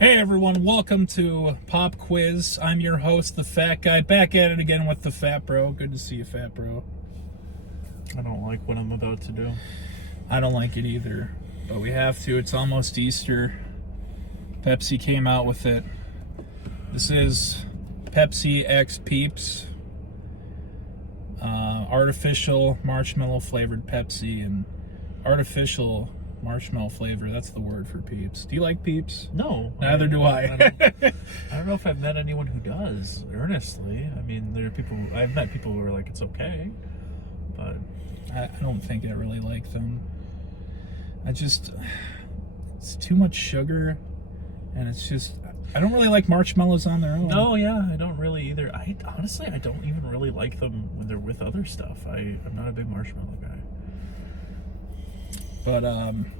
Hey everyone, welcome to Pop Quiz. I'm your host, the Fat Guy, back at it again with the Fat Bro. Good to see you, Fat Bro. I don't like what I'm about to do. I don't like it either, but we have to. It's almost Easter. Pepsi came out with it. This is Pepsi X Peeps. Artificial marshmallow flavored Pepsi and artificial marshmallow flavor. That's the word for Peeps. Do you like Peeps? No. Neither do I. I don't know if I've met anyone who does, earnestly. I mean, there are people, I've met people who are like, it's okay, but... I don't think I really like them. it's too much sugar, and it's just, I don't really like marshmallows on their own. No, yeah, I don't really either. Honestly, I don't even really like them when they're with other stuff. I'm not a big marshmallow guy. But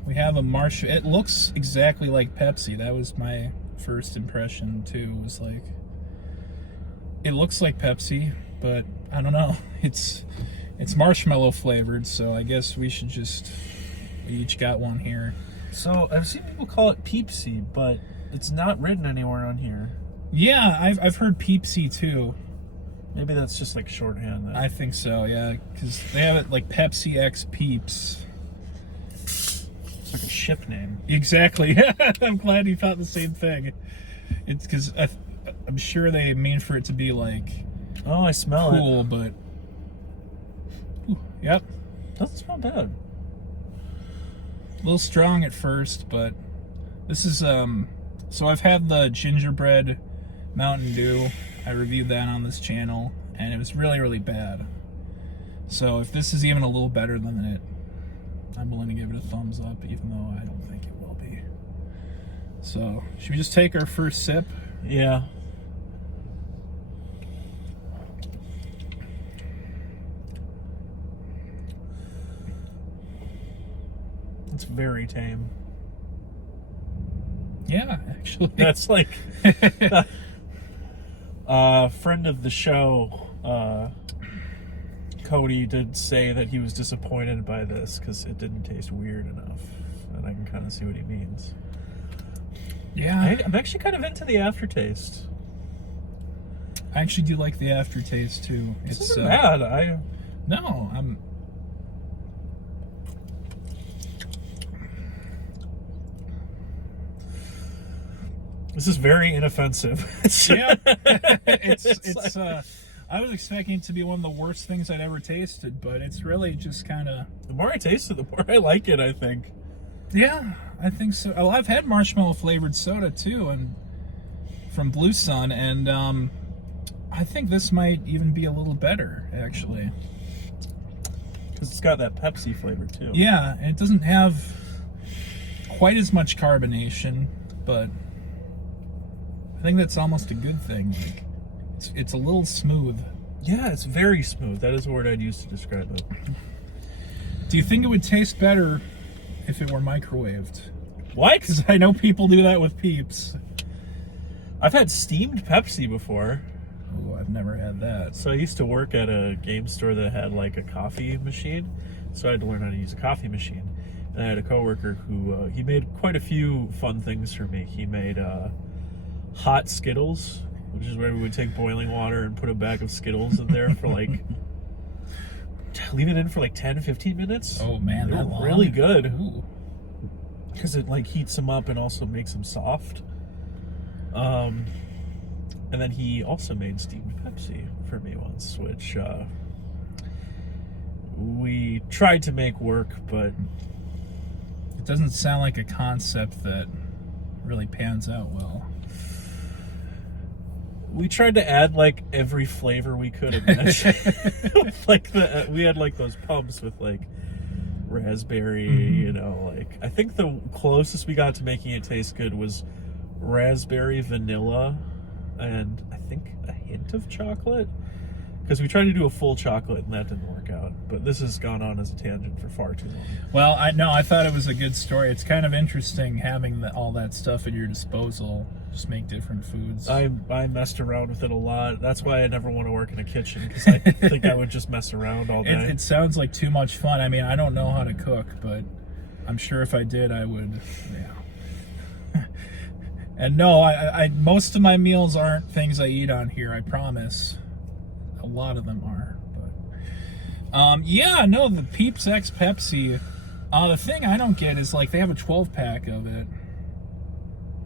we have a it looks exactly like Pepsi. That was my first impression too. Was like, it looks like Pepsi, but I don't know. It's marshmallow flavored, so I guess we each got one here. So I've seen people call it Peepsy, but it's not written anywhere on here. Yeah, I've heard Peepsy too. Maybe that's just like shorthand then. I think so, yeah, because they have it like Pepsi X Peeps. It's like a ship name. Exactly. I'm glad you thought the same thing. It's because I'm sure they mean for it to be like, oh, I smell cool, it. but ooh, yep, Doesn't smell bad. a little strong at first, but this is so I've had the gingerbread Mountain Dew. I reviewed that on this channel, and it was really, really bad. So if this is even a little better than it, I'm willing to give it a thumbs up, even though I don't think it will be. So, should we just take our first sip? Yeah. It's very tame. Yeah, actually. That's like friend of the show, Cody did say that he was disappointed by this because it didn't taste weird enough, and I can kind of see what he means. Yeah. I'm actually kind of into the aftertaste. I actually do like the aftertaste too. This isn't bad. No, This is very inoffensive. yeah. it's I was expecting it to be one of the worst things I'd ever tasted, but it's really just kind of... The more I taste it, the more I like it, I think. Yeah, I think so. Well, I've had marshmallow flavored soda too, and from Blue Sun, and I think this might even be a little better, actually. Because it's got that Pepsi flavor too. Yeah, and it doesn't have quite as much carbonation, but I think that's almost a good thing. Like, it's a little smooth. Yeah, it's very smooth. That is a word I'd use to describe it. Do you think it would taste better if it were microwaved? What? Because I know people do that with Peeps. I've had steamed Pepsi before. Oh, I've never had that. So I used to work at a game store that had like a coffee machine. So I had to learn how to use a coffee machine. And I had a coworker who, he made quite a few fun things for me. He made hot Skittles, which is where we would take boiling water and put a bag of Skittles in there for like, leave it in for like 10, 15 minutes. Oh man, they're that long? really good. Ooh. Because it like heats them up and also makes them soft. And then he also made steamed Pepsi for me once, which we tried to make work, but it doesn't sound like a concept that really pans out well. we tried to add like every flavor we could imagine. Like we had like those pumps with like raspberry, you know, like I think the closest we got to making it taste good was raspberry, vanilla, and I think a hint of chocolate, because we tried to do a full chocolate and that didn't work out. But this has gone on as a tangent for far too long. Well, I thought it was a good story. It's kind of interesting having all that stuff at your disposal. Just make different foods. I messed around with it a lot. That's why I never want to work in a kitchen, because I think I would just mess around all day. It sounds like too much fun. I mean, I don't know how to cook, but I'm sure if I did, I would, yeah. And no, I most of my meals aren't things I eat on here, I promise. A lot of them are. But yeah, no, the Peeps X Pepsi. The thing I don't get is like they have a 12-pack of it.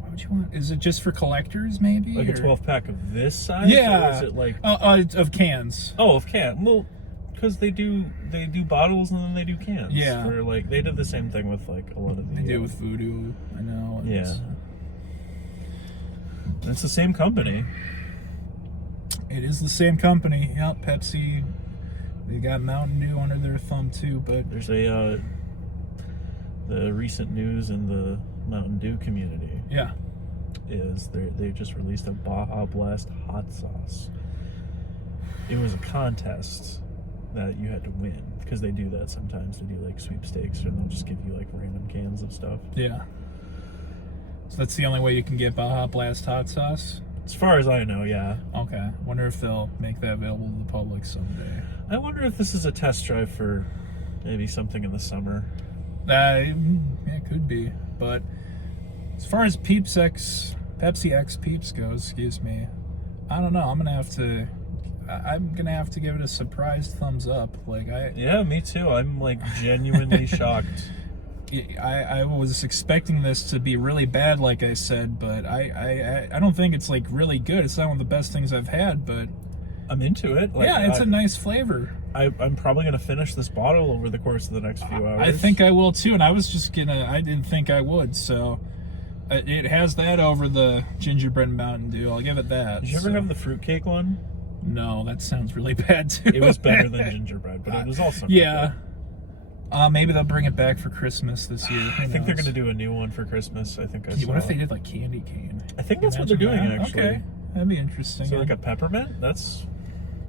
Why would you want? Is it just for collectors, maybe? Like or? a 12-pack of this size? Yeah. Or is it like of cans? Oh, of can. Well, because they do bottles and then they do cans. Yeah. Or like they did the same thing with like a lot of the. They do with Voodoo, I know. Yeah. It's the same company. It is the same company. Yep, Pepsi. They got Mountain Dew under their thumb too, but There's a the recent news in the Mountain Dew community yeah. is they just released a Baja Blast hot sauce. It was a contest that you had to win because they do that sometimes. They do like sweepstakes, and they'll just give you like random cans of stuff. Yeah. So that's the only way you can get Baja Blast hot sauce? As far as I know, yeah. Okay. Wonder if they'll make that available to the public someday. I wonder if this is a test drive for maybe something in the summer. It could be. But as far as Pepsi X Peeps goes, excuse me, I don't know. I'm gonna have to give it a surprised thumbs up. Yeah, me too. I'm like genuinely shocked. I was expecting this to be really bad, like I said, but I don't think it's like really good. It's not one of the best things I've had, but I'm into it. Like, yeah, it's a nice flavor. I'm probably gonna finish this bottle over the course of the next few hours. I think I will too, and I didn't think I would, so it has that over the gingerbread Mountain Dew. I'll give it that. Did you ever have the fruitcake one? No, that sounds really bad too. It was better than gingerbread, but it was also yeah. Maybe they'll bring it back for Christmas this year. I think they're gonna do a new one for Christmas. I think I saw. What if they did like candy cane? I think that's what they're doing actually. Okay, that'd be interesting. So like a peppermint? That's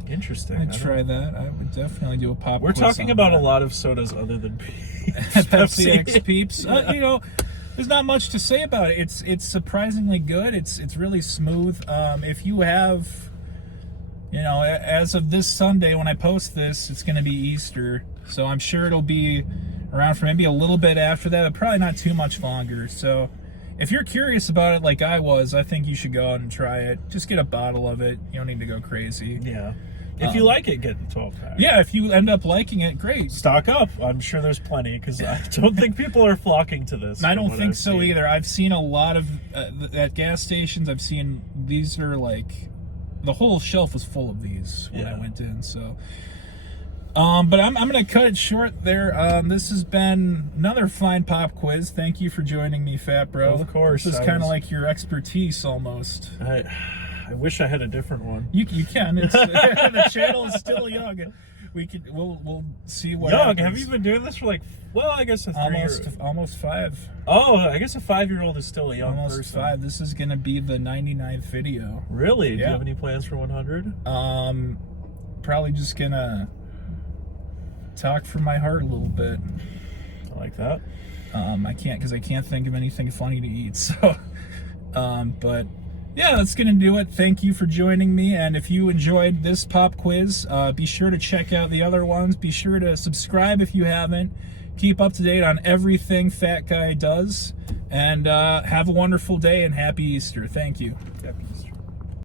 interesting. I'd try that. I would definitely do a pop. We're quiz talking on about that. a lot of sodas other than Pepsi X Peeps. There's not much to say about it. It's surprisingly good. It's really smooth. If you have, as of this Sunday when I post this, it's going to be Easter, so I'm sure it'll be around for maybe a little bit after that, but probably not too much longer. So if you're curious about it like I was, I think you should go out and try it. Just get a bottle of it. You don't need to go crazy. Yeah. If you like it, get the 12-pack. Yeah, if you end up liking it, great. Stock up. I'm sure there's plenty because I don't think people are flocking to this. I don't think so either. I've seen a lot of at gas stations. I've seen these are like the whole shelf was full of these when I went in. So, but I'm gonna cut it short there. This has been another fine pop quiz. Thank you for joining me, Fat Bro. Of course. This is kind of like your expertise almost. I wish I had a different one. You can. It's, the channel is still young. We'll see what Young? happens. Have you been doing this for I guess almost 5. Oh, I guess a 5-year-old is still a young Almost person. 5. This is gonna be the 99th video. Really? Do Yeah. you have any plans for 100? Probably just gonna talk from my heart a little bit. I like that. I can't think of anything funny to eat. So, but yeah, that's gonna do it. Thank you for joining me. And if you enjoyed this pop quiz, be sure to check out the other ones. Be sure to subscribe if you haven't. Keep up to date on everything Fat Guy does. And have a wonderful day and happy Easter. Thank you.